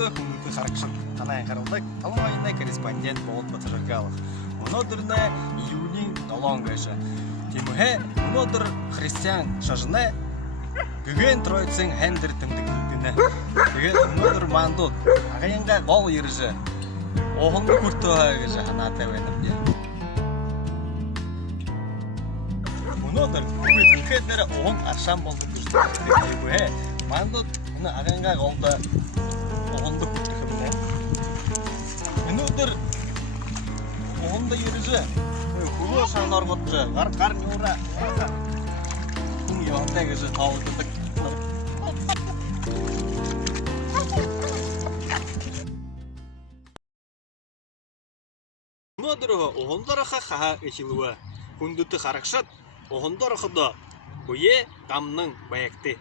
Күнді харакшын қанай қарылдық Алмайына корреспондент болып батырғалық. Мұнодырны июнин долон ғашы. Темухе мұнодыр христиан шажыны Гүген троицын хендер тімдігіне. Гүген мұнодыр мандут. Ағайынға қол еріжі. Оғынды күрттіға ғашы ханаты өйнім де. Мұнодыр күрттері оғын аршан болды күрді. Темухе мандут мұны ағайынға қолды оғынды күрттігі. Мұнодыр оғынды еріжі. Күлі шанар ғотжы. Ғар нүра. Йонда гыжы тауытыдык. Модырығы оғындарыға қаға әшілуі. Күндіті қарақшат оғындарығы да бұйе қамның баяқты.